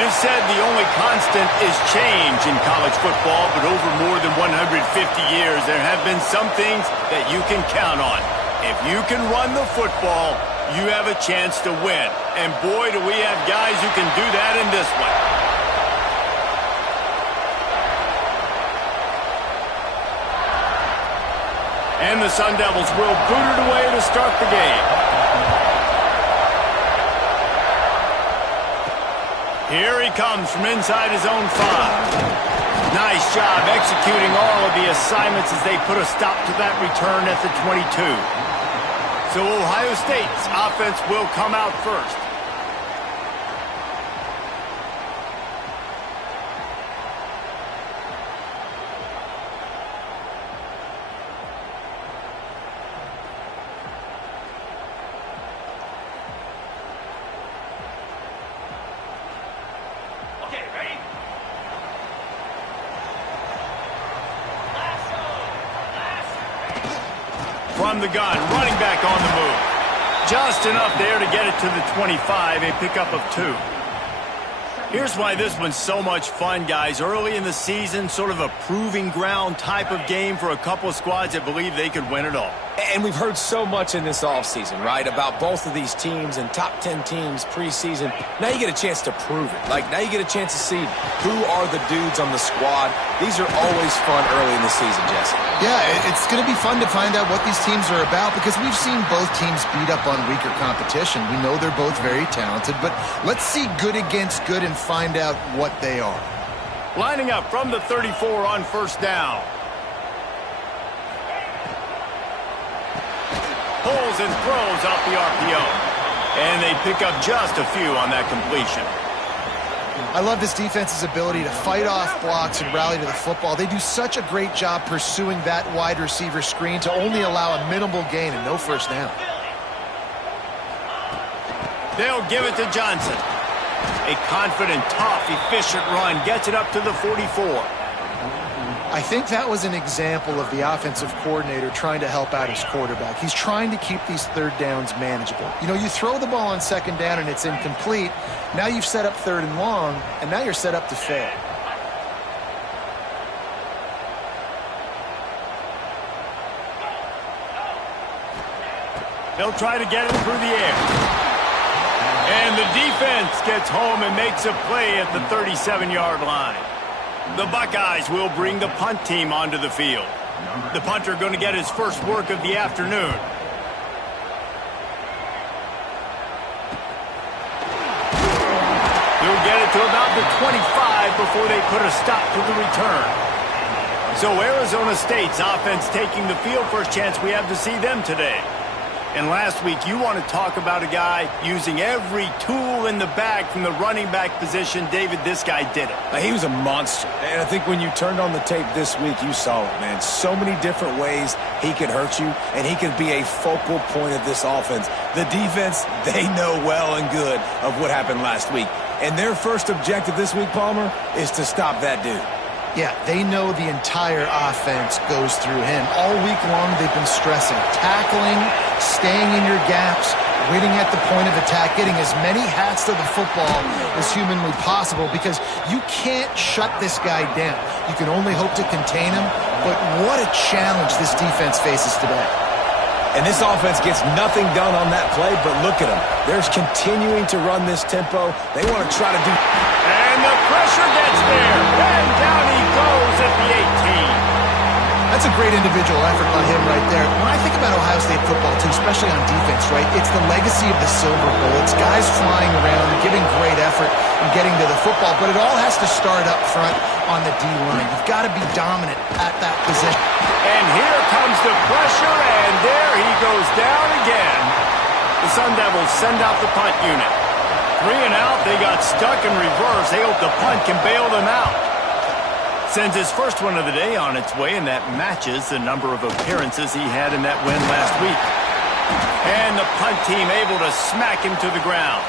It is said the only constant is change in college football, but over more than 150 years, there have been some things that you can count on. If you can run the football, you have a chance to win. And boy, do we have guys who can do that in this one. And the Sun Devils will boot it away to start the game. Here he comes from inside his own 5. Nice job executing all of the assignments as they put a stop to that return at the 22. So Ohio State's offense will come out first. From the gun, running back on the move. Just enough there to get it to the 25, a pickup of 2. Here's why this one's so much fun, guys. Early in the season, sort of a proving ground type of game for a couple of squads that believe they could win it all. And we've heard so much in this offseason, right, about both of these teams and top 10 teams preseason. Now you get a chance to prove it. Like, now you get a chance to see who are the dudes on the squad. These are always fun early in the season, Jesse. Yeah, it's going to be fun to find out what these teams are about because we've seen both teams beat up on weaker competition. We know they're both very talented, but let's see good against good and find out what they are. Lining up from the 34 on first down. Pulls and throws off the RPO. And they pick up just a few on that completion. I love this defense's ability to fight off blocks and rally to the football. They do such a great job pursuing that wide receiver screen to only allow a minimal gain and no first down. They'll give it to Johnson. A confident, tough, efficient run gets it up to the 44. I think that was an example of the offensive coordinator trying to help out his quarterback. He's trying to keep these third downs manageable. You know, you throw the ball on second down and it's incomplete. Now you've set up third and long, and now you're set up to fail. They'll try to get it through the air. And the defense gets home and makes a play at the 37-yard line. The Buckeyes will bring the punt team onto the field. The punter going to get his first work of the afternoon. He'll get it to about the 25 before they put a stop to the return. So Arizona State's offense taking the field. First chance we have to see them today. And last week, you want to talk about a guy using every tool in the bag from the running back position. David, this guy did it. He was a monster. And I think when you turned on the tape this week, you saw it, man. So many different ways he could hurt you, and he could be a focal point of this offense. The defense, they know well and good of what happened last week. And their first objective this week, Palmer, is to stop that dude. Yeah, they know the entire offense goes through him. All week long, they've been stressing. Tackling, staying in your gaps, waiting at the point of attack, getting as many hats to the football as humanly possible because you can't shut this guy down. You can only hope to contain him, but what a challenge this defense faces today. And this offense gets nothing done on that play, but look at them. They're continuing to run this tempo. They want to try to do... And the pressure gets there. And down he goes at the 18. That's a great individual effort by him right there. When I think about Ohio State football, too, especially on defense, right, it's the legacy of the Silver Bullets, guys flying around, giving great effort and getting to the football, but it all has to start up front on the D-line. You've got to be dominant at that position. And here comes the pressure, and there he goes down again. The Sun Devils send out the punt unit. 3 and out, they got stuck in reverse. They hope the punt can bail them out. Sends his first one of the day on its way, and that matches the number of appearances he had in that win last week. And the punt team able to smack him to the ground.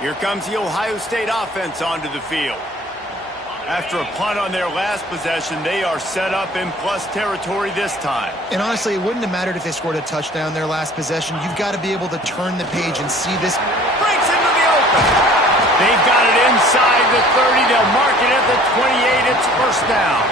Here comes the Ohio State offense onto the field. After a punt on their last possession, they are set up in plus territory this time. And honestly, it wouldn't have mattered if they scored a touchdown their last possession. You've got to be able to turn the page and see this. Breaks into the They've got it inside the 30. They'll mark it at the 28. It's first down.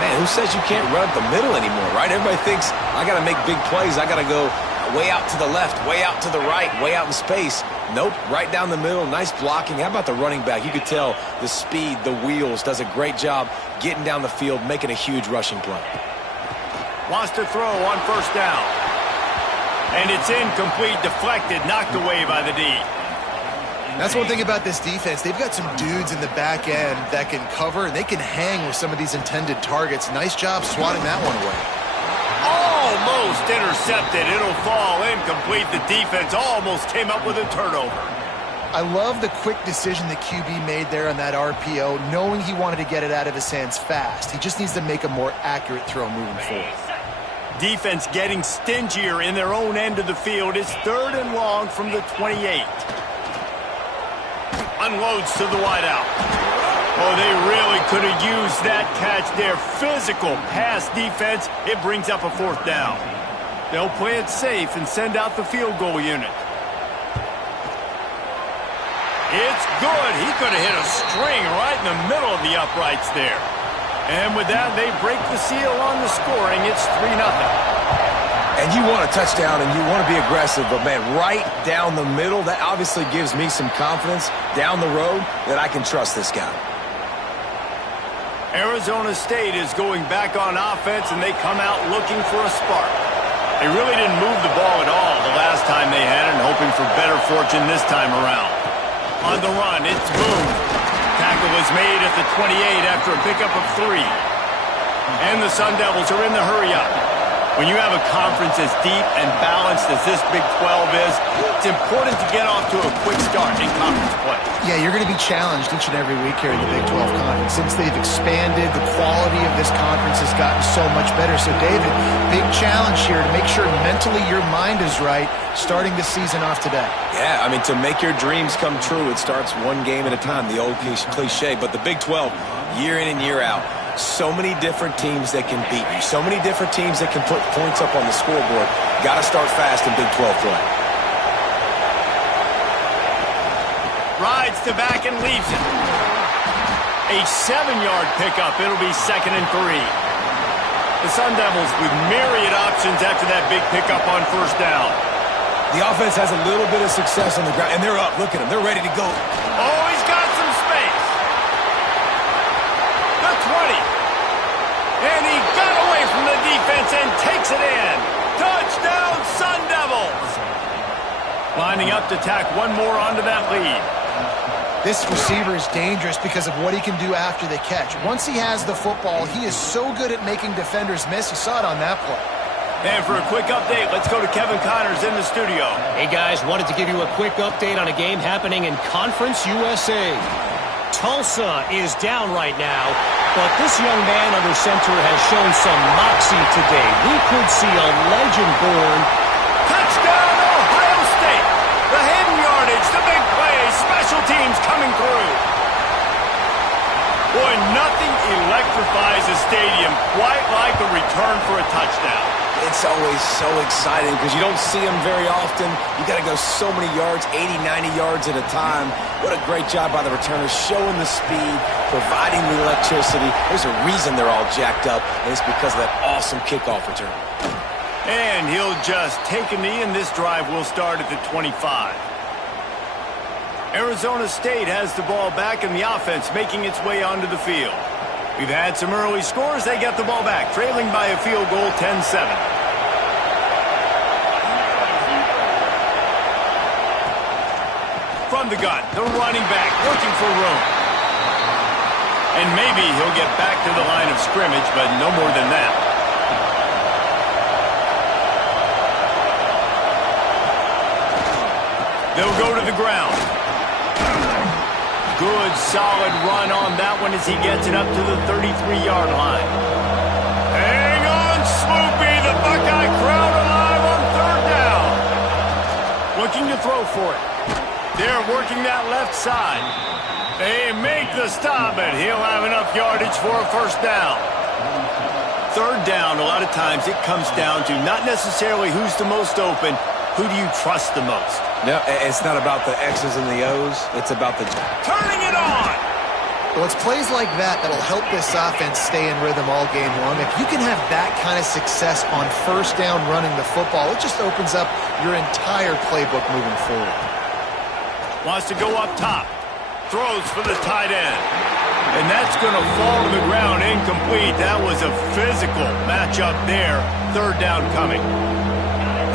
Man, who says you can't run up the middle anymore, right? Everybody thinks, I got to make big plays. I got to go way out to the left, way out to the right, way out in space. Nope, right down the middle. Nice blocking. How about the running back? You could tell the speed, the wheels, does a great job getting down the field, making a huge rushing play. Wants to throw on first down. And it's incomplete, deflected, knocked away by the D. That's one thing about this defense. They've got some dudes in the back end that can cover, and they can hang with some of these intended targets. Nice job swatting that one away. Almost intercepted. It'll fall incomplete. The defense almost came up with a turnover. I love the quick decision the QB made there on that RPO, knowing he wanted to get it out of his hands fast. He just needs to make a more accurate throw moving forward. Defense getting stingier in their own end of the field. It's 3rd and long from the 28. Unloads to the wideout. Oh, they really could have used that catch there. Physical pass defense. It brings up a 4th down. They'll play it safe and send out the field goal unit. It's good. He could have hit a string right in the middle of the uprights there. And with that, they break the seal on the scoring. It's 3-0. And you want a touchdown and you want to be aggressive, but, man, right down the middle, that obviously gives me some confidence down the road that I can trust this guy. Arizona State is going back on offense, and they come out looking for a spark. They really didn't move the ball at all the last time they had it, and hoping for better fortune this time around. On the run, it's Boone. Tackle is made at the 28 after a pickup of 3. And the Sun Devils are in the hurry-up. When you have a conference as deep and balanced as this Big 12 is, it's important to get off to a quick start in conference play. Yeah, you're going to be challenged each and every week here in the Big 12 Conference. Since they've expanded, the quality of this conference has gotten so much better. So, David, big challenge here to make sure mentally your mind is right starting the season off today. Yeah, I mean, to make your dreams come true, it starts one game at a time, the old cliche. But the Big 12, year in and year out, so many different teams that can beat you. So many different teams that can put points up on the scoreboard. Got to start fast in Big 12 play. Rides to back and leaves it. A 7-yard pickup. It'll be 2nd and 3. The Sun Devils with myriad options after that big pickup on first down. The offense has a little bit of success on the ground, and they're up. Look at them. They're ready to go. Oh, he's got some space. The 20. And he got away from the defense and takes it in. Touchdown, Sun Devils. Lining up to tack one more onto that lead. This receiver is dangerous because of what he can do after the catch. Once he has the football, he is so good at making defenders miss. You saw it on that play. And for a quick update, let's go to Kevin Connors in the studio. Hey, guys, wanted to give you a quick update on a game happening in Conference USA. Tulsa is down right now, but this young man under center has shown some moxie today. We could see a legend born. Touchdown, Ohio State! The hidden yardage, the big play, special teams coming through. Boy, nothing electrifies a stadium quite like a return for a touchdown. It's always so exciting because you don't see them very often. You got to go so many yards, 80, 90 yards at a time. What a great job by the returners, showing the speed, providing the electricity. There's a reason they're all jacked up, and it's because of that awesome kickoff return. And he'll just take a knee, and this drive will start at the 25. Arizona State has the ball back, and the offense making its way onto the field. We've had some early scores. They get the ball back, trailing by a field goal, 10-7. From the gun, the running back looking for room. And maybe he'll get back to the line of scrimmage, but no more than that. They'll go to the ground. Good, solid run on that one as he gets it up to the 33-yard line. Hang on, Sloopy. The Buckeye crowd alive on 3rd down. Looking to throw for it. They're working that left side. They make the stop, and he'll have enough yardage for a 1st down. 3rd down, a lot of times it comes down to not necessarily who's the most open, who do you trust the most? No, it's not about the X's and the O's. It's about the... Turning it on! Well, it's plays like that that'll help this offense stay in rhythm all game long. If you can have that kind of success on first down running the football, it just opens up your entire playbook moving forward. Wants to go up top. Throws for the tight end. And that's going to fall to the ground incomplete. That was a physical matchup there. Third down coming.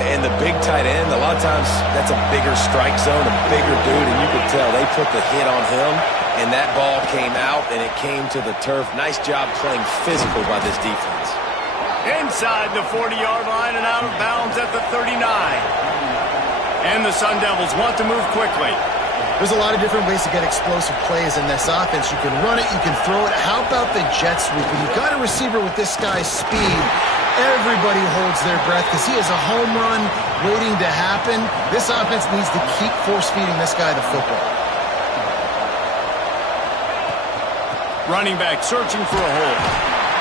And the big tight end, a lot of times that's a bigger strike zone, a bigger dude, and you could tell they put the hit on him, and that ball came out, and it came to the turf. Nice job playing physical by this defense. Inside the 40-yard line and out of bounds at the 39. And the Sun Devils want to move quickly. There's a lot of different ways to get explosive plays in this offense. You can run it, you can throw it. How about the jet sweep? When you've got a receiver with this guy's speed, everybody holds their breath because he has a home run waiting to happen. This offense needs to keep force-feeding this guy the football. Running back searching for a hole.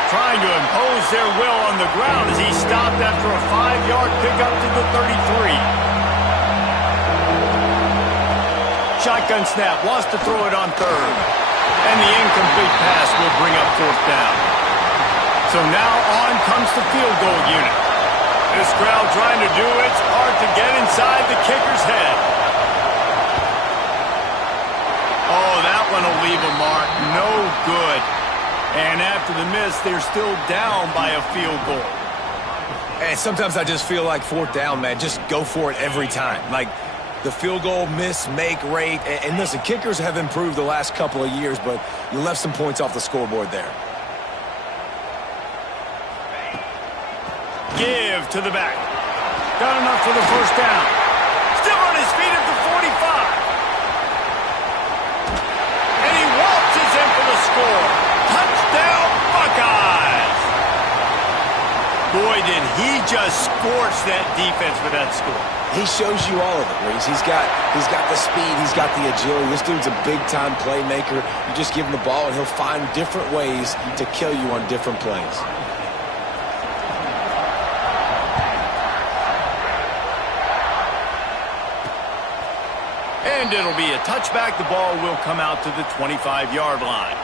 Trying to impose their will on the ground as he stopped after a 5-yard pickup to the 33. Shotgun snap, wants to throw it on third. And the incomplete pass will bring up fourth down. So now on comes the field goal unit. This crowd trying to do its part to get inside the kicker's head. Oh, that one will leave a mark. No good. And after the miss, they're still down by a field goal. And sometimes I just feel like fourth down, man, just go for it every time. Like, the field goal miss-make rate. And listen, kickers have improved the last couple of years, but you left some points off the scoreboard there. Give to the back. Got enough for the first down. Still on his feet at the 45. And he waltzes in for the score. Touchdown, Buckeyes. Boy, did he just scorch that defense with that score. He shows you all of it, Reese. He's got the speed, he's got the agility. This dude's a big-time playmaker. You just give him the ball, and he'll find different ways to kill you on different plays. And it'll be a touchback. The ball will come out to the 25-yard line.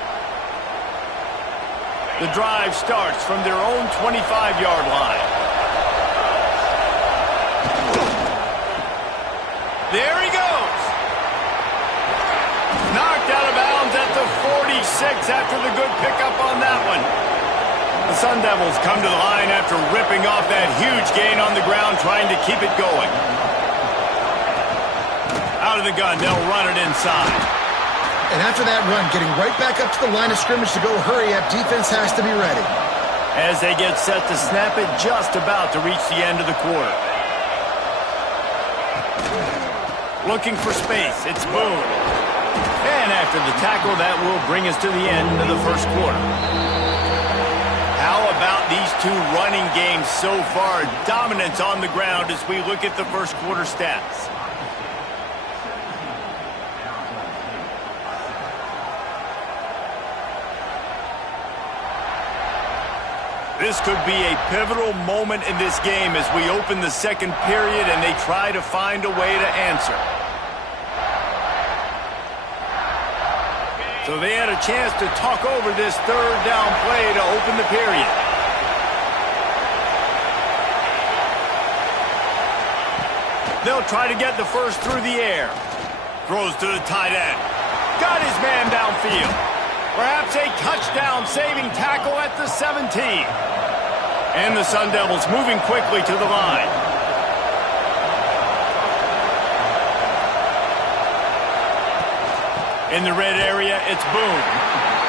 The drive starts from their own 25-yard line. There he goes. Knocked out of bounds at the 46 after the good pickup on that one. The Sun Devils come to the line after ripping off that huge gain on the ground, trying to keep it going. Out of the gun, they'll run it inside. And after that run, getting right back up to the line of scrimmage to go hurry up, defense has to be ready. As they get set to snap it, just about to reach the end of the quarter. Looking for space, it's Boone. And after the tackle, that will bring us to the end of the first quarter. How about these two running games so far? Dominance on the ground as we look at the first quarter stats. This could be a pivotal moment in this game as we open the second period and they try to find a way to answer. So they had a chance to talk over this third down play to open the period. They'll try to get the first through the air. Throws to the tight end. Got his man downfield. Perhaps a touchdown-saving tackle at the 17. And the Sun Devils moving quickly to the line. In the red area, it's Boone.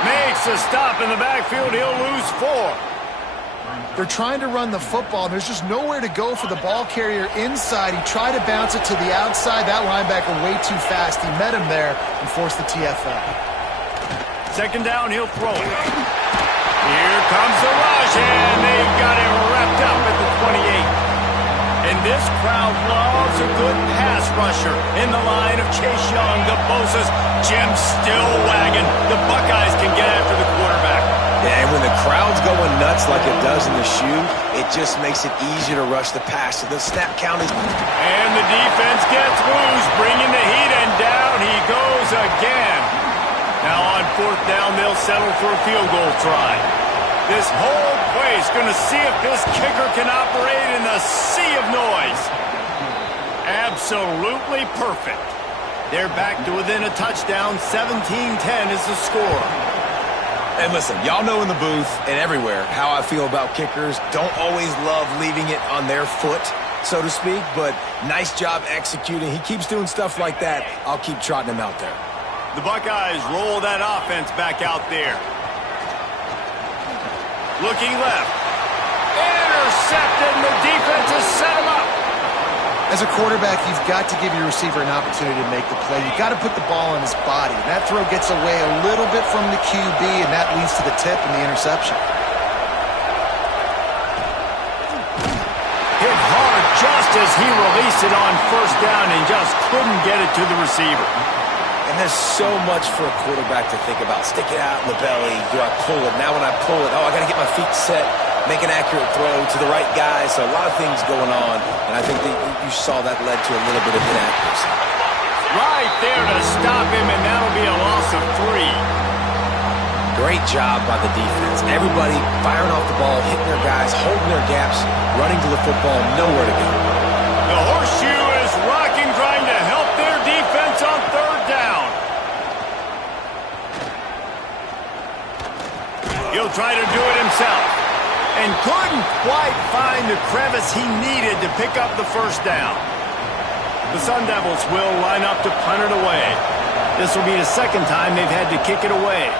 Makes a stop in the backfield. He'll lose 4. They're trying to run the football. There's just nowhere to go for the ball carrier inside. He tried to bounce it to the outside. That linebacker way too fast. He met him there and forced the TFL. Second down, he'll throw it. Here comes the rush, and they've got it wrapped up at the 28. And this crowd loves a good pass rusher in the line of Chase Young, the Bosa's. Jim still wagging. The Buckeyes can get after the quarterback. Yeah, and when the crowd's going nuts like it does in the shoe, it just makes it easier to rush the pass. So the snap count is... And the defense gets loose, bringing the heat, and down he goes again. Now on fourth down, they'll settle for a field goal try. This whole place going to see if this kicker can operate in the sea of noise. Absolutely perfect. They're back to within a touchdown. 17-10 is the score. And listen, y'all know in the booth and everywhere how I feel about kickers. Don't always love leaving it on their foot, so to speak, but nice job executing. He keeps doing stuff like that. I'll keep trotting him out there. The Buckeyes roll that offense back out there. Looking left. Intercepted, and the defense has set him up. As a quarterback, you've got to give your receiver an opportunity to make the play. You've got to put the ball on his body. And that throw gets away a little bit from the QB, and that leads to the tip and the interception. Hit hard just as he released it on first down and just couldn't get it to the receiver. And there's so much for a quarterback to think about. Stick it out in the belly. Do I pull it? Now when I pull it, I got to get my feet set, make an accurate throw to the right guy. So a lot of things going on, and I think that you saw that led to a little bit of inaccuracy. Right there to stop him, and that'll be a loss of 3. Great job by the defense. Everybody firing off the ball, hitting their guys, holding their gaps, running to the football, nowhere to go. The horseshoe is rocking, trying to help their defense on third down. He'll try to do it himself. And couldn't quite find the crevice he needed to pick up the first down. The Sun Devils will line up to punt it away. This will be the second time they've had to kick it away.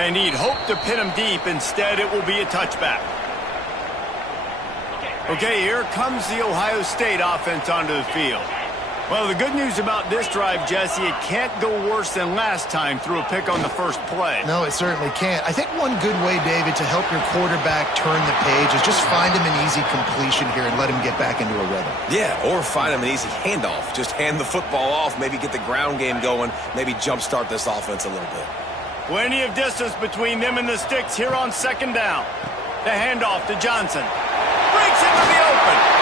And he'd hoped to pin him deep. Instead, it will be a touchback. Okay, here comes the Ohio State offense onto the field. Well, the good news about this drive, Jesse, it can't go worse than last time through a pick on the first play. No, it certainly can't. I think one good way, David, to help your quarterback turn the page is just find him an easy completion here and let him get back into a rhythm. Yeah, or find him an easy handoff. Just hand the football off, maybe get the ground game going, maybe jumpstart this offense a little bit. Plenty of distance between them and the sticks here on second down. The handoff to Johnson. Breaks into the open.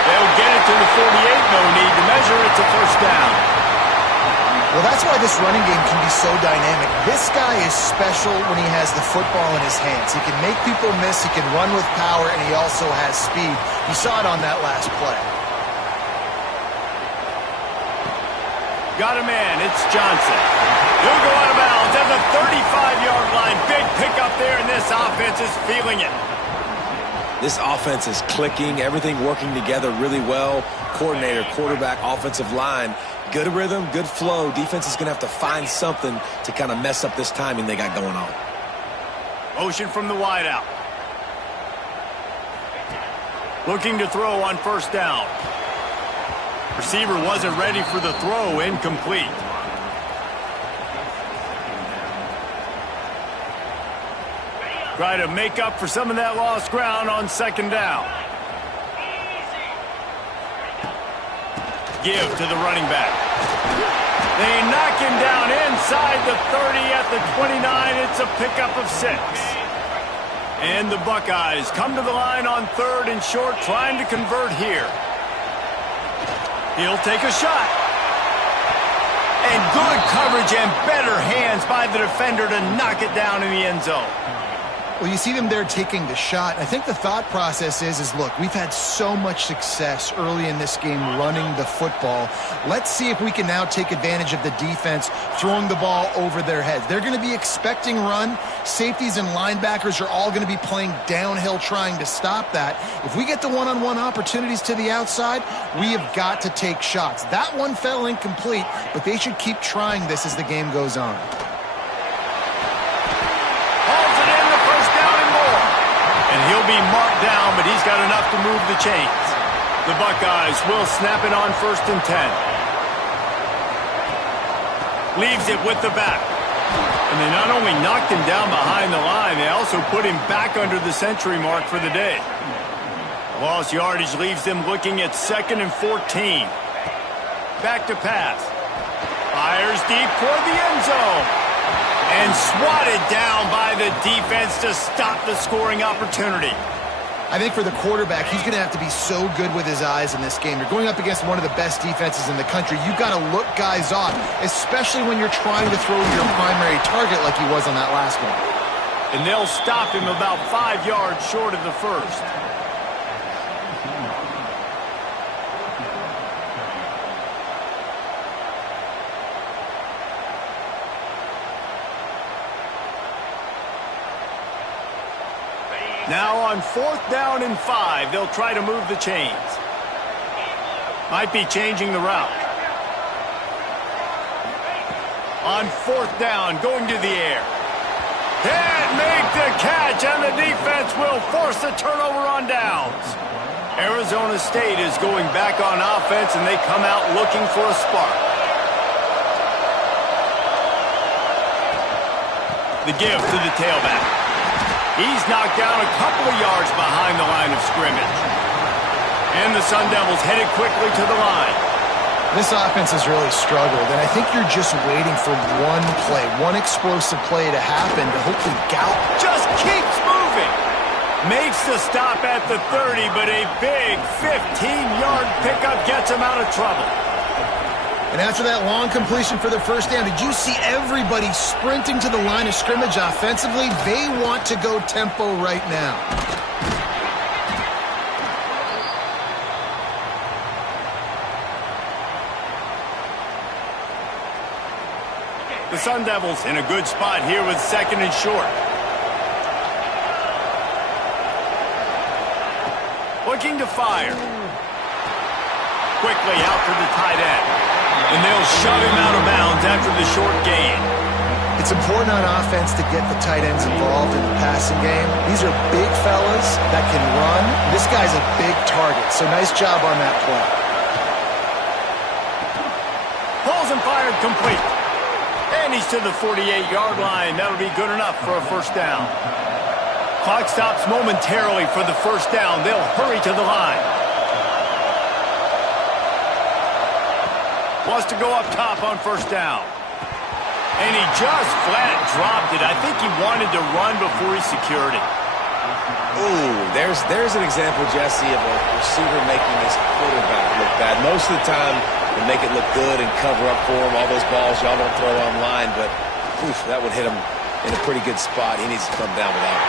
They'll get it to the 48, no need to measure. It's a first down. Well, that's why this running game can be so dynamic. This guy is special when he has the football in his hands. He can make people miss, he can run with power, and he also has speed. You saw it on that last play. Got a man, it's Johnson. He'll go out of bounds at the 35-yard line. Big pickup there, and this offense is feeling it. This offense is clicking, everything working together really well. Coordinator, quarterback, offensive line, good rhythm, good flow. Defense is going to have to find something to kind of mess up this timing they got going on. Motion from the wideout. Looking to throw on first down. Receiver wasn't ready for the throw, incomplete. Try to make up for some of that lost ground on second down. Give to the running back. They knock him down inside the 30 at the 29. It's a pickup of 6. And the Buckeyes come to the line on third and short, trying to convert here. He'll take a shot. And good coverage and better hands by the defender to knock it down in the end zone. Well, you see them there taking the shot. I think the thought process is look, we've had so much success early in this game running the football. Let's see if we can now take advantage of the defense throwing the ball over their heads. They're going to be expecting run. Safeties and linebackers are all going to be playing downhill trying to stop that. If we get the one-on-one opportunities to the outside, we have got to take shots. That one fell incomplete, but they should keep trying this as the game goes on. And he'll be marked down, but he's got enough to move the chains. The Buckeyes will snap it on 1st and 10. Leaves it with the back. And they not only knocked him down behind the line, they also put him back under the century mark for the day. Lost yardage leaves them looking at 2nd and 14. Back to pass. Fires deep toward the end zone. And swatted down by the defense to stop the scoring opportunity. I think for the quarterback, he's going to have to be so good with his eyes in this game. You're going up against one of the best defenses in the country. You've got to look guys off, especially when you're trying to throw to your primary target like he was on that last one. And they'll stop him about 5 yards short of the first. Now on 4th down and 5, they'll try to move the chains. Might be changing the route. On 4th down, going to the air. Can't make the catch, and the defense will force the turnover on downs. Arizona State is going back on offense, and they come out looking for a spark. The give to the tailback. He's knocked down a couple of yards behind the line of scrimmage. And the Sun Devils headed quickly to the line. This offense has really struggled, and I think you're just waiting for one play, one explosive play to happen to hopefully gallop. Just keeps moving. Makes the stop at the 30, but a big 15-yard pickup gets him out of trouble. And after that long completion for the first down, did you see everybody sprinting to the line of scrimmage offensively? They want to go tempo right now. The Sun Devils in a good spot here with 2nd and short. Looking to fire. Quickly out to the tight end. And they'll shove him out of bounds after the short gain. It's important on offense to get the tight ends involved in the passing game. These are big fellas that can run. This guy's a big target, so nice job on that play. Pulls and fired complete. And he's to the 48-yard line. That'll be good enough for a first down. Clock stops momentarily for the first down. They'll hurry to the line. Wants to go up top on first down. And he just flat dropped it. I think he wanted to run before he secured it. Ooh, there's an example, Jesse, of a receiver making his quarterback look bad. Most of the time, they make it look good and cover up for him. All those balls y'all don't throw online, but oof, that would hit him in a pretty good spot. He needs to come down with that.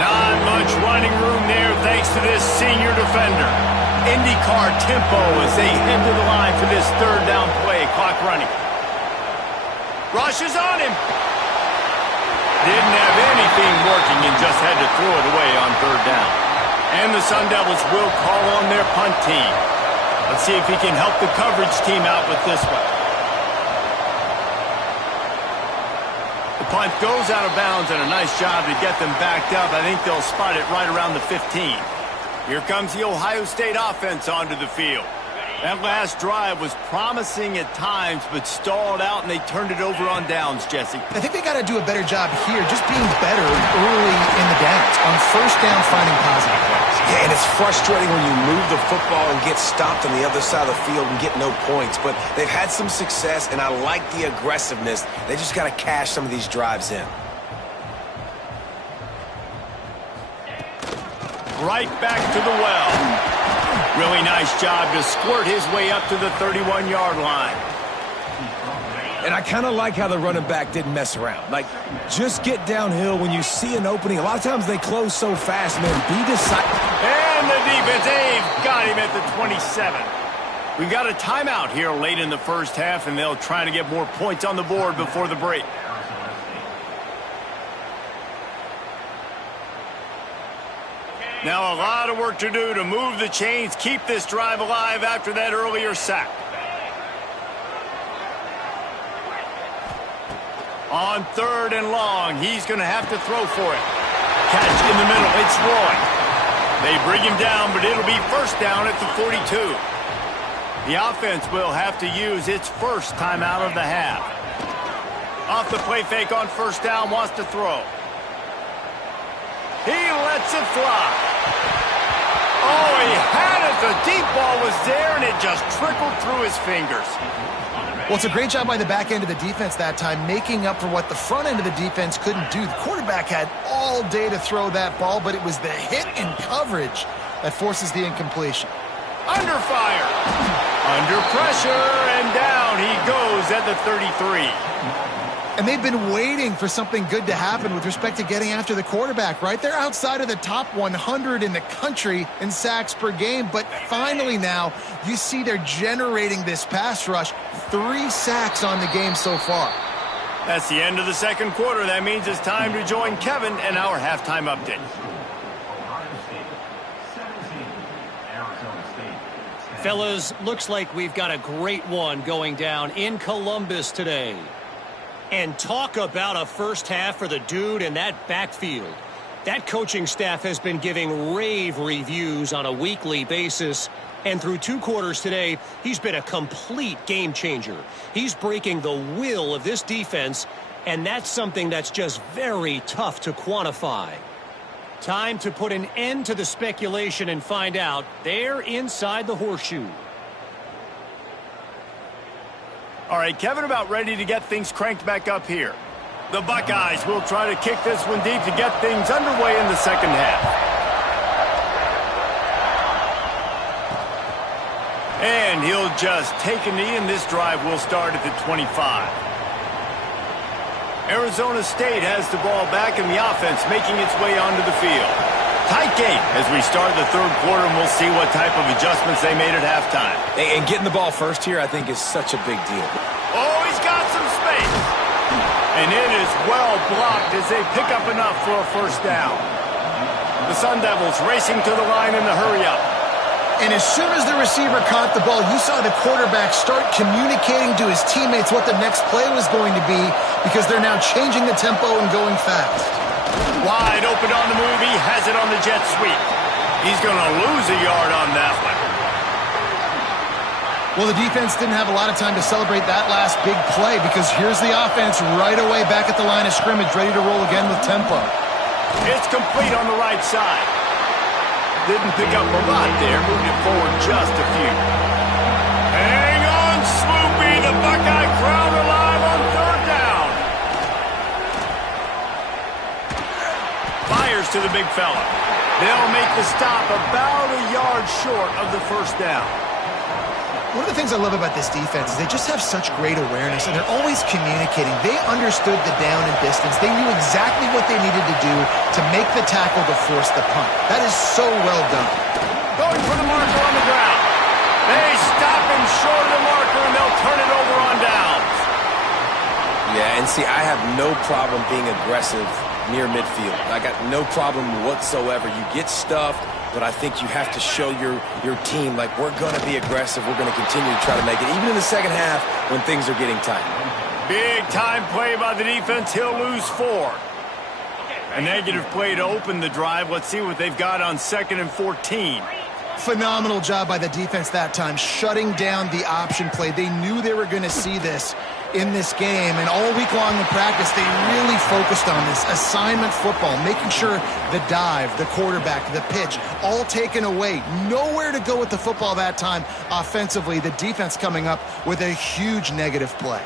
Not much running room there thanks to this senior defender. IndyCar tempo as they head to the line for this 3rd down play. Clock running. Rushes on him. Didn't have anything working and just had to throw it away on 3rd down. And the Sun Devils will call on their punt team. Let's see if he can help the coverage team out with this one. The punt goes out of bounds, and a nice job to get them backed up. I think they'll spot it right around the 15. Here comes the Ohio State offense onto the field. That last drive was promising at times, but stalled out, and they turned it over on downs, Jesse. I think they got to do a better job here, just being better early in the downs. On first down, finding positive plays. Yeah, and it's frustrating when you move the football and get stopped on the other side of the field and get no points. But they've had some success, and I like the aggressiveness. They just got to cash some of these drives in. Right back to the well. Really nice job to squirt his way up to the 31-yard line. And I kind of like how the running back didn't mess around. Like, just get downhill when you see an opening. A lot of times they close so fast, man. Be decisive. And the defense, they've got him at the 27. We've got a timeout here late in the first half, and they'll try to get more points on the board before the break. Now a lot of work to do to move the chains, keep this drive alive after that earlier sack. On 3rd and long, he's going to have to throw for it. Catch in the middle, it's Roy. They bring him down, but it'll be first down at the 42. The offense will have to use its first timeout of the half. Off the play fake on first down, wants to throw. He lets it fly. Oh, he had it. The deep ball was there, and it just trickled through his fingers. Well, it's a great job by the back end of the defense that time, making up for what the front end of the defense couldn't do. The quarterback had all day to throw that ball, but it was the hit and coverage that forces the incompletion. Under fire. Under pressure, and down he goes at the 33. And they've been waiting for something good to happen with respect to getting after the quarterback, right? They're outside of the top 100 in the country in sacks per game, but finally now you see they're generating this pass rush. 3 sacks on the game so far. That's the end of the second quarter. That means it's time to join Kevin and our halftime update. Fellas, looks like we've got a great one going down in Columbus today. And talk about a first half for the dude in that backfield. That coaching staff has been giving rave reviews on a weekly basis. And through 2 quarters today, he's been a complete game changer. He's breaking the will of this defense, and that's something that's just very tough to quantify. Time to put an end to the speculation and find out. They're inside the horseshoe. All right, Kevin about ready to get things cranked back up here. The Buckeyes will try to kick this one deep to get things underway in the second half. And he'll just take a knee, and this drive will start at the 25. Arizona State has the ball back in the offense, making its way onto the field. Tight game as we start the third quarter, and we'll see what type of adjustments they made at halftime. And getting the ball first here, I think, is such a big deal. Oh, he's got some space. And it is well blocked as they pick up enough for a first down. The Sun Devils racing to the line in the hurry-up. And as soon as the receiver caught the ball, you saw the quarterback start communicating to his teammates what the next play was going to be, because they're now changing the tempo and going fast. Wide open on the move. He has it on the jet sweep. He's going to lose a yard on that one. Well, the defense didn't have a lot of time to celebrate that last big play, because here's the offense right away back at the line of scrimmage, ready to roll again with tempo. It's complete on the right side. Didn't pick up a lot there, moved it forward just a few. Hang on, Swoopy. The Buckeye crowd alive on third down. Fires to the big fella. They'll make the stop about a yard short of the first down. One of the things I love about this defense is they just have such great awareness, and they're always communicating. They understood the down and distance. They knew exactly what they needed to do to make the tackle to force the punt. That is so well done. Going for the marker on the ground. They stop him short of the marker, and they'll turn it over on downs. Yeah, and see, I have no problem being aggressive near midfield. I got no problem whatsoever. You get stuffed, but I think you have to show your team, like, we're going to be aggressive. We're going to continue to try to make it, even in the second half when things are getting tight. Big time play by the defense. He'll lose 4. A negative play to open the drive. Let's see what they've got on 2nd and 14. Phenomenal job by the defense that time, shutting down the option play. They knew they were going to see this in this game, and all week long in practice, they really focused on this assignment football, making sure the dive, the quarterback, the pitch, all taken away. Nowhere to go with the football that time offensively. The defense coming up with a huge negative play.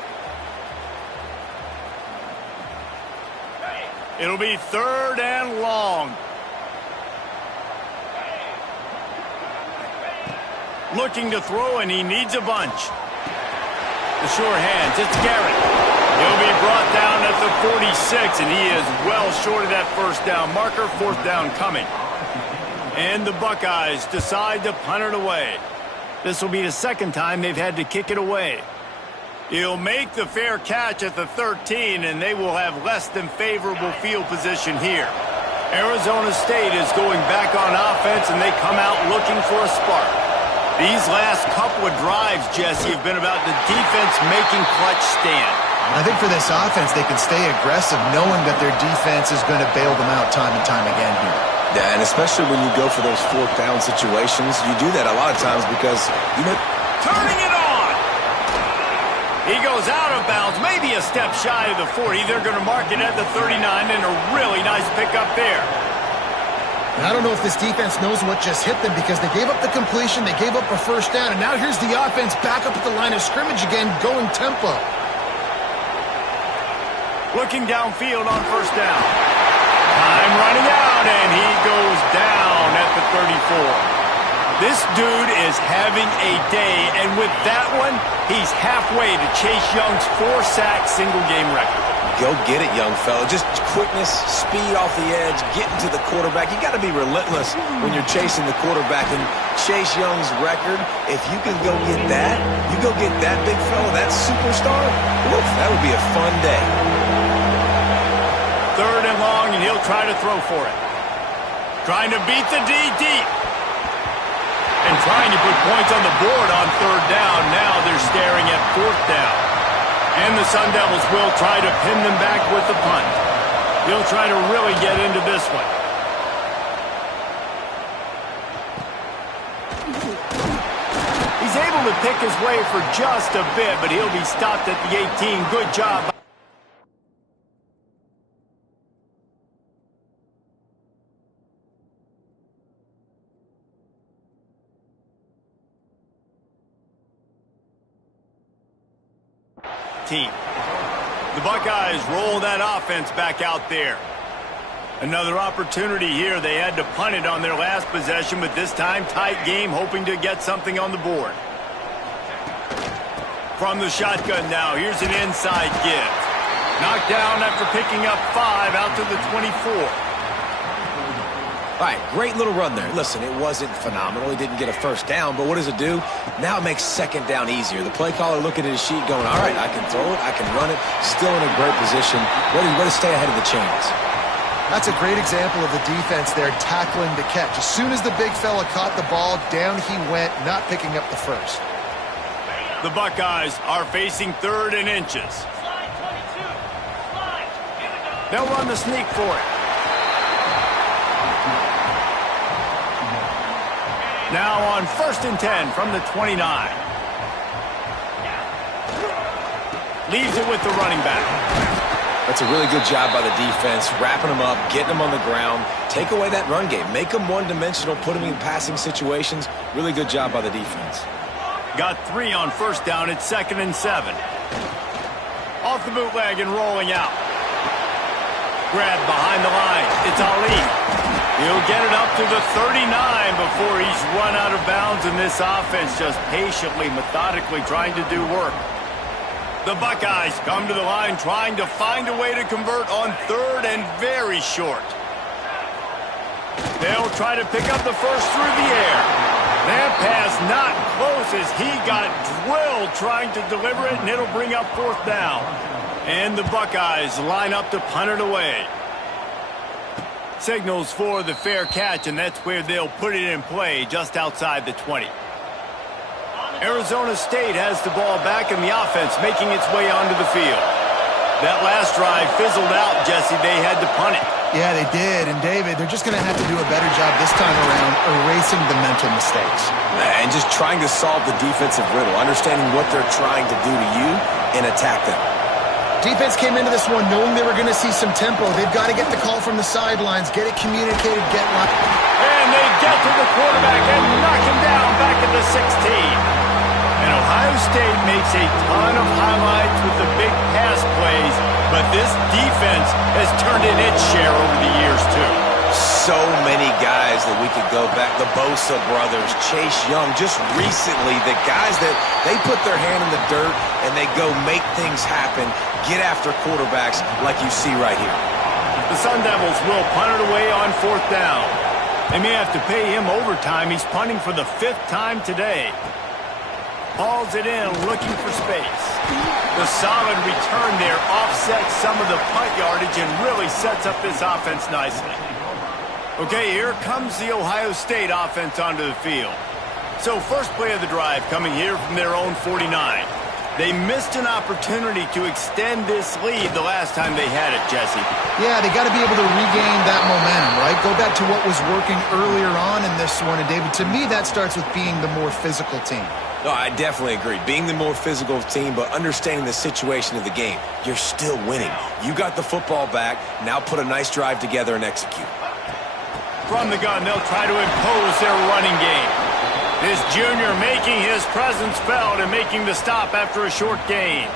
It'll be 3rd and long. Looking to throw, and he needs a bunch. The sure hands, it's Garrett. He'll be brought down at the 46, and he is well short of that first down marker. 4th down coming. And the Buckeyes decide to punt it away. This will be the 2nd time they've had to kick it away. He'll make the fair catch at the 13, and they will have less than favorable field position here. Arizona State is going back on offense, and they come out looking for a spark. These last couple of drives, Jesse, have been about the defense making clutch stand. I think for this offense, they can stay aggressive knowing that their defense is going to bail them out time and time again here. Yeah, and especially when you go for those 4th down situations, you do that a lot of times because, turning it on! He goes out of bounds, maybe a step shy of the 40. They're going to mark it at the 39, and a really nice pickup there. I don't know if this defense knows what just hit them because they gave up the completion, they gave up a first down, and now here's the offense back up at the line of scrimmage again, going tempo. Looking downfield on first down. Time running out, and he goes down at the 34. This dude is having a day, and with that one, he's halfway to Chase Young's 4-sack single-game record. Go get it, young fella. Just quickness, speed off the edge, getting to the quarterback. You got to be relentless when you're chasing the quarterback. And Chase Young's record, if you can go get that, you go get that big fella, that superstar, oof, that would be a fun day. 3rd and long, and he'll try to throw for it. Trying to beat the D deep. And trying to put points on the board on 3rd down. Now they're staring at 4th down. And the Sun Devils will try to pin them back with the punt. He'll try to really get into this one. He's able to pick his way for just a bit, but he'll be stopped at the 18. Good job. Team. The Buckeyes roll that offense back out there. Another opportunity here. They had to punt it on their last possession, but this time tight game, hoping to get something on the board. From the shotgun now, here's an inside give. Knocked down after picking up 5 out to the 24. All right, great little run there. Listen, it wasn't phenomenal. He didn't get a first down, but what does it do? Now it makes 2nd down easier. The play caller looking at his sheet going, all right, I can throw it, I can run it, still in a great position. Way to stay ahead of the chains. That's a great example of the defense there tackling the catch. As soon as the big fella caught the ball, down he went, not picking up the first. The Buckeyes are facing 3rd and inches. They'll run the sneak for it. Now on 1st and 10 from the 29. Leaves it with the running back. That's a really good job by the defense, wrapping them up, getting them on the ground. Take away that run game. Make them one-dimensional, put them in passing situations. Really good job by the defense. Got 3 on first down. It's 2nd and 7. Off the bootleg and rolling out. Grabbed behind the line. It's Ali. He'll get it up to the 39 before he's run out of bounds, and this offense just patiently, methodically trying to do work. The Buckeyes come to the line trying to find a way to convert on 3rd and very short. They'll try to pick up the first through the air. That pass not close as he got drilled trying to deliver it, and it'll bring up 4th down. And the Buckeyes line up to punt it away. Signals for the fair catch, and that's where they'll put it in play just outside the 20. Arizona State has the ball back in the offense, making its way onto the field. That last drive fizzled out, Jesse. They had to punt it. Yeah, they did. And, David, they're just going to have to do a better job this time around erasing the mental mistakes. And just trying to solve the defensive riddle, understanding what they're trying to do to you and attack them. Defense came into this one knowing they were going to see some tempo. They've got to get the call from the sidelines, get it communicated, get line. And they get to the quarterback and knock him down back at the 16. And Ohio State makes a ton of highlights with the big pass plays, but this defense has turned in its share over the years, too. So many guys that we could go back. The Bosa brothers, Chase Young, just recently, the guys that they put their hand in the dirt and they go make things happen, get after quarterbacks like you see right here. The Sun Devils will punt it away on 4th down. They may have to pay him overtime. He's punting for the 5th time today. Hauls it in, looking for space. The solid return there offsets some of the punt yardage and really sets up this offense nicely. Okay, here comes the Ohio State offense onto the field. So first play of the drive coming here from their own 49. They missed an opportunity to extend this lead the last time they had it, Jesse. Yeah, they got to be able to regain that momentum, right? Go back to what was working earlier on in this one. And, David, to me, that starts with being the more physical team. No, I definitely agree. Being the more physical team, but understanding the situation of the game. You're still winning. You got the football back. Now put a nice drive together and execute. From the gun, they'll try to impose their running game. This junior making his presence felt and making the stop after a short gain.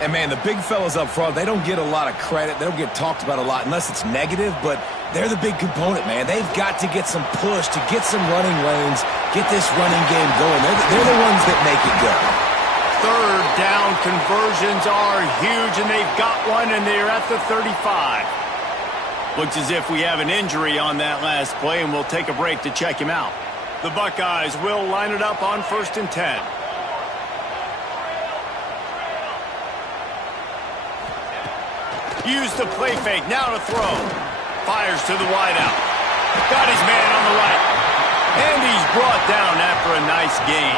And, man, the big fellas up front, they don't get a lot of credit. They don't get talked about a lot unless it's negative, but they're the big component, man. They've got to get some push, to get some running lanes, get this running game going. They're the ones that make it go. Third down conversions are huge, and they've got one, and they're at the 35. Looks as if we have an injury on that last play, and we'll take a break to check him out. The Buckeyes will line it up on 1st and 10. Use the play fake, now to throw. Fires to the wideout. Got his man on the right. And he's brought down after a nice gain.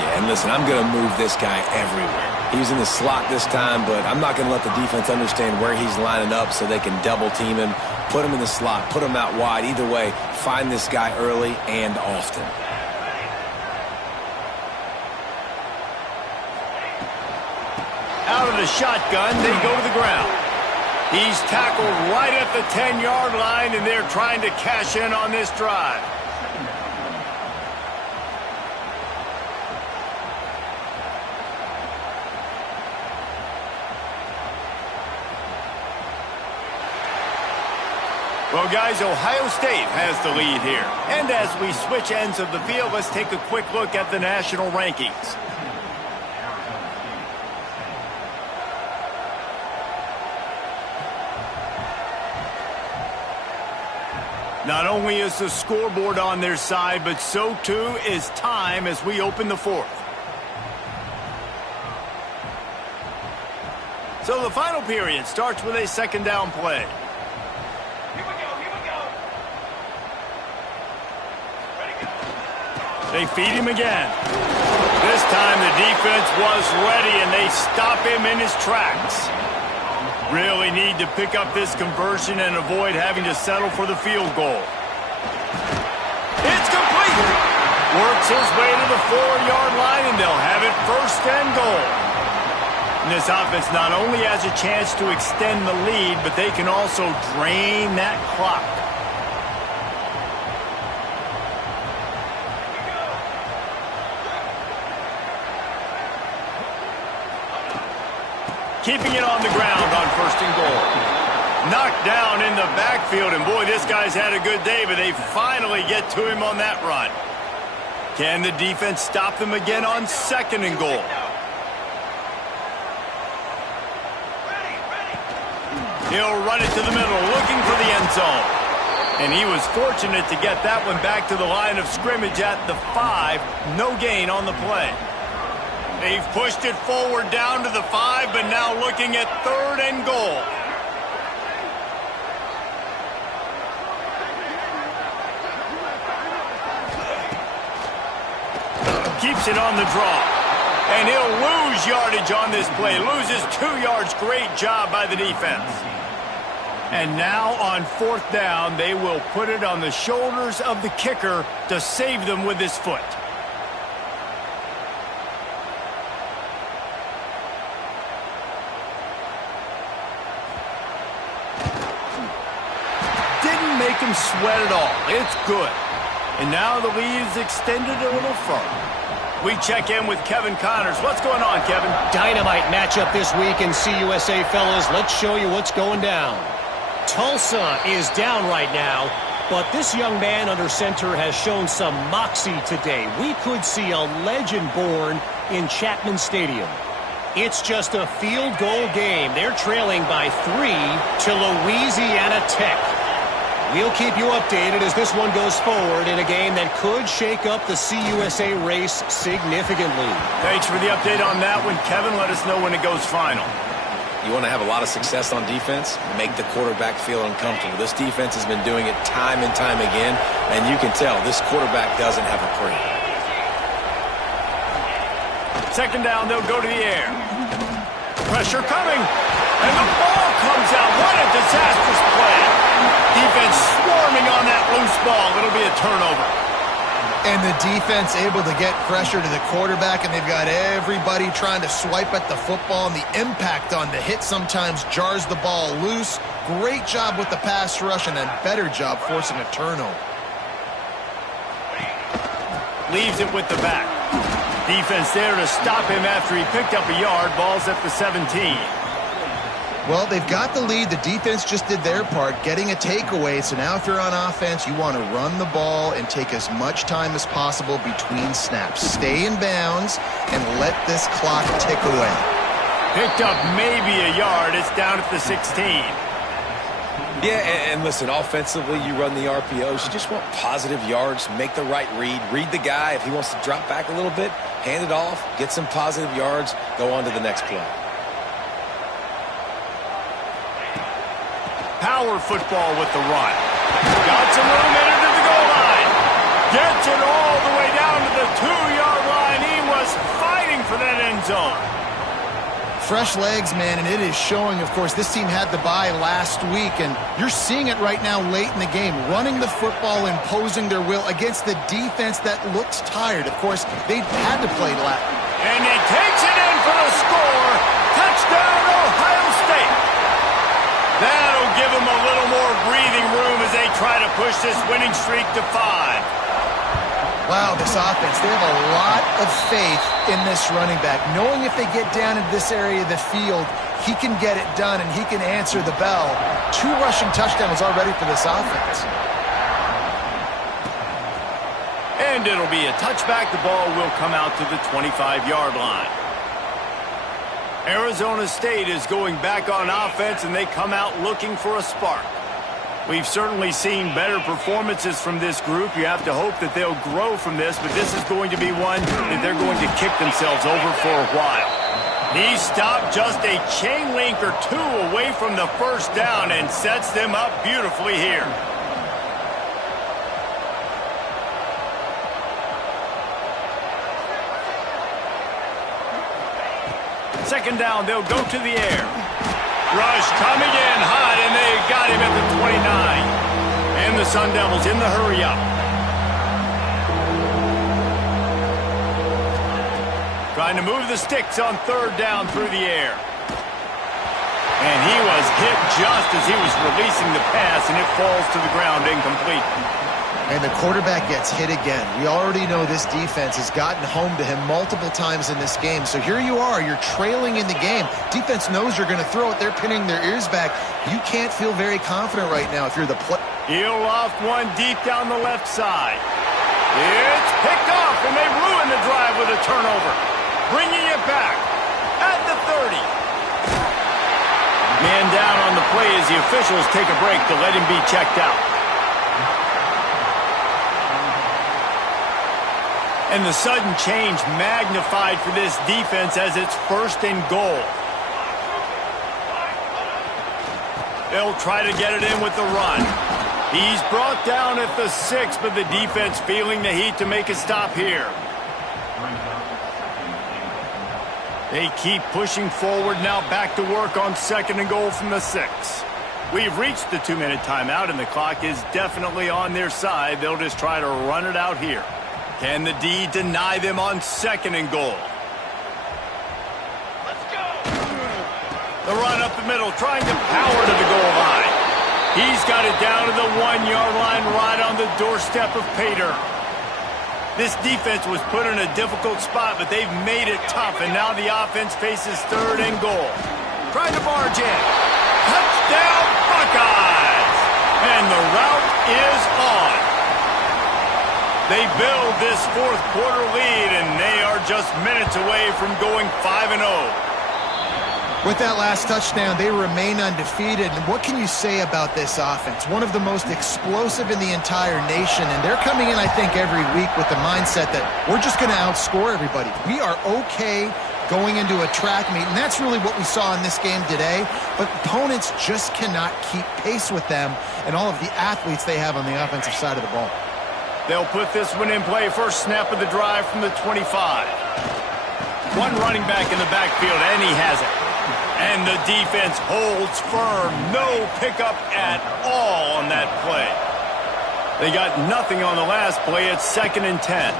Yeah, and listen, I'm going to move this guy everywhere. He's in the slot this time, but I'm not going to let the defense understand where he's lining up so they can double team him, put him in the slot, put him out wide. Either way, find this guy early and often. Out of the shotgun, they go to the ground. He's tackled right at the 10-yard line, and they're trying to cash in on this drive. Well, guys, Ohio State has the lead here. And as we switch ends of the field, let's take a quick look at the national rankings. Not only is the scoreboard on their side, but so too is time as we open the fourth. So the final period starts with a second down play. They feed him again. This time the defense was ready, and they stop him in his tracks. Really need to pick up this conversion and avoid having to settle for the field goal. It's complete. Works his way to the 4-yard line, and they'll have it 1st and goal. And this offense not only has a chance to extend the lead, but they can also drain that clock. Keeping it on the ground on 1st and goal. Knocked down in the backfield, and boy, this guy's had a good day, but they finally get to him on that run. Can the defense stop them again on 2nd and goal? He'll run it to the middle, looking for the end zone. And he was fortunate to get that one back to the line of scrimmage at the 5. No gain on the play. They've pushed it forward down to the 5, but now looking at 3rd and goal. Keeps it on the draw. And he'll lose yardage on this play. Loses 2 yards. Great job by the defense. And now on 4th down, they will put it on the shoulders of the kicker to save them with his foot. Make him sweat it all. It's good. And now the lead is extended a little further. We check in with Kevin Connors. What's going on, Kevin? Dynamite matchup this week in CUSA, fellas. Let's show you what's going down. Tulsa is down right now, but this young man under center has shown some moxie today. We could see a legend born in Chapman Stadium. It's just a field goal game. They're trailing by 3 to Louisiana Tech. We'll keep you updated as this one goes forward in a game that could shake up the CUSA race significantly. Thanks for the update on that one, Kevin. Let us know when it goes final. You want to have a lot of success on defense? Make the quarterback feel uncomfortable. This defense has been doing it time and time again, and you can tell this quarterback doesn't have a prayer. Second down, they'll go to the air. Pressure coming, and the ball comes out. What a disastrous play. Defense swarming on that loose ball. It'll be a turnover. And the defense able to get pressure to the quarterback, and they've got everybody trying to swipe at the football, and the impact on the hit sometimes jars the ball loose. Great job with the pass rush, and a better job forcing a turnover. Leaves it with the back. Defense there to stop him after he picked up a yard. Ball's at the 17. Well, they've got the lead. The defense just did their part, getting a takeaway. So now if you're on offense, you want to run the ball and take as much time as possible between snaps. Stay in bounds and let this clock tick away. Picked up maybe a yard. It's down at the 16. Yeah, and listen, offensively, you run the RPOs. You just want positive yards, make the right read the guy. If he wants to drop back a little bit, hand it off, get some positive yards, go on to the next play. Power football with the run. Got some room into the goal line. Gets it all the way down to the 2-yard line. He was fighting for that end zone. Fresh legs, man, and it is showing. Of course, this team had the bye last week, and you're seeing it right now late in the game. Running the football, imposing their will against the defense that looks tired. Of course, they had to play last. And he takes it in for the score. Touchdown, Ohio State. That'll give them a little more breathing room as they try to push this winning streak to 5. Wow, this offense, they have a lot of faith in this running back, knowing if they get down into this area of the field, he can get it done and he can answer the bell. 2 rushing touchdowns already for this offense. And it'll be a touchback. The ball will come out to the 25-yard line. Arizona State is going back on offense, and they come out looking for a spark. We've certainly seen better performances from this group. You have to hope that they'll grow from this, but this is going to be one that they're going to kick themselves over for a while. He stopped just a chain link or 2 away from the first down and sets them up beautifully here. Second down, they'll go to the air. Rush coming in hot, and they got him at the 29. And the Sun Devils in the hurry-up. Trying to move the sticks on 3rd down through the air. And he was hit just as he was releasing the pass, and it falls to the ground incomplete. And the quarterback gets hit again. We already know this defense has gotten home to him multiple times in this game. So here you are, you're trailing in the game. Defense knows you're going to throw it. They're pinning their ears back. You can't feel very confident right now if you're the player. He'll off one deep down the left side. It's picked off, and they ruin the drive with a turnover. Bringing it back at the 30. Man down on the play as the officials take a break to let him be checked out. And the sudden change magnified for this defense as it's 1st and goal. They'll try to get it in with the run. He's brought down at the 6, but the defense feeling the heat to make a stop here. They keep pushing forward now, back to work on 2nd and goal from the 6. We've reached the 2-minute timeout, and the clock is definitely on their side. They'll just try to run it out here. Can the D deny them on 2nd and goal? Let's go. The run up the middle, trying to power to the goal line. He's got it down to the 1-yard line, right on the doorstep of Pater. This defense was put in a difficult spot, but they've made it tough, and now the offense faces 3rd and goal. Trying to barge in. Touchdown, Buckeyes! And the route is on. They build this 4th quarter lead, and they are just minutes away from going 5-0. With that last touchdown, they remain undefeated. And what can you say about this offense? One of the most explosive in the entire nation, and they're coming in, I think, every week with the mindset that we're just going to outscore everybody. We are okay going into a track meet, and that's really what we saw in this game today. But opponents just cannot keep pace with them and all of the athletes they have on the offensive side of the ball. They'll put this one in play. First snap of the drive from the 25. One running back in the backfield, and he has it. And the defense holds firm. No pickup at all on that play. They got nothing on the last play. It's 2nd and 10.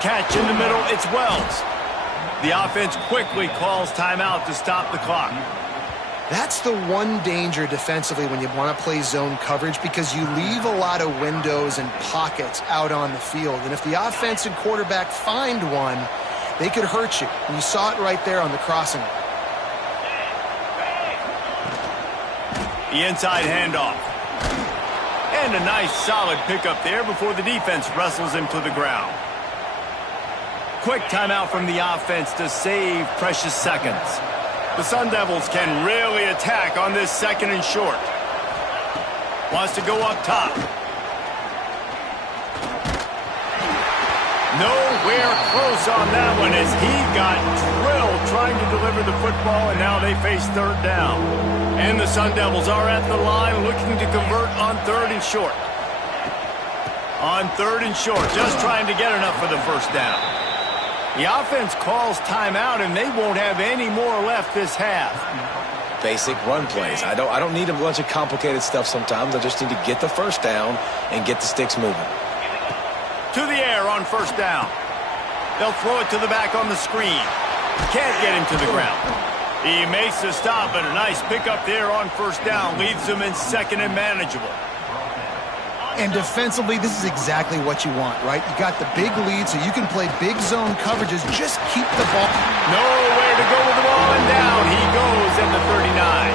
Catch in the middle. It's Wells. The offense quickly calls timeout to stop the clock. That's the one danger defensively when you want to play zone coverage, because you leave a lot of windows and pockets out on the field. And if the offensive quarterback find one, they could hurt you. And you saw it right there on the crossing. The inside handoff. And a nice solid pickup there before the defense wrestles him to the ground. Quick timeout from the offense to save precious seconds. The Sun Devils can really attack on this 2nd and short. Wants to go up top. Nowhere close on that one as he got drilled trying to deliver the football, and now they face 3rd down. And the Sun Devils are at the line looking to convert on 3rd and short. On 3rd and short, just trying to get enough for the 1st down. The offense calls timeout, and they won't have any more left this half. Basic run plays. I don't need a bunch of complicated stuff sometimes. I just need to get the 1st down and get the sticks moving. To the air on 1st down. They'll throw it to the back on the screen. Can't get him to the ground. He makes the stop, and a nice pickup there on 1st down. Leaves him in 2nd and manageable. And defensively, this is exactly what you want, right? You got the big lead, so you can play big zone coverages. Just keep the ball. Nowhere to go with the ball, and down he goes at the 39.